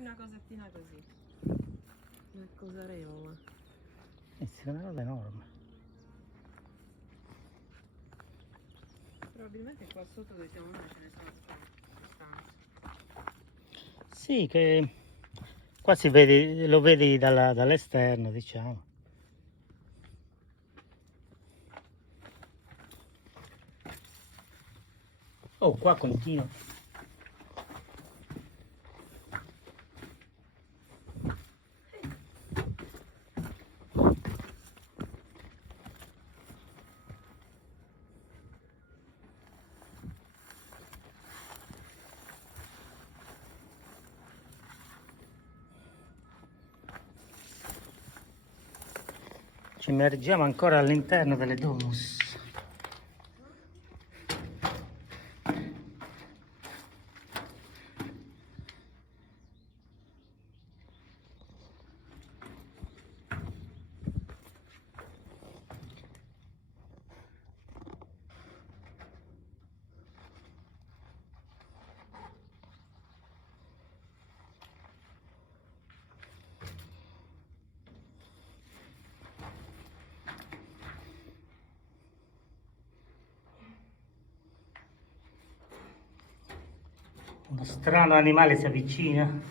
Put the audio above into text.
Una cosettina così. Una cosa reola. È una cosa enorme. Probabilmente qua sotto dove siamo noi ce ne sono abbastanza. Sì, che qua si vede, lo vedi dall'esterno, diciamo. Oh, qua continua. Ci immergiamo ancora all'interno delle domus. Uno strano animale si avvicina.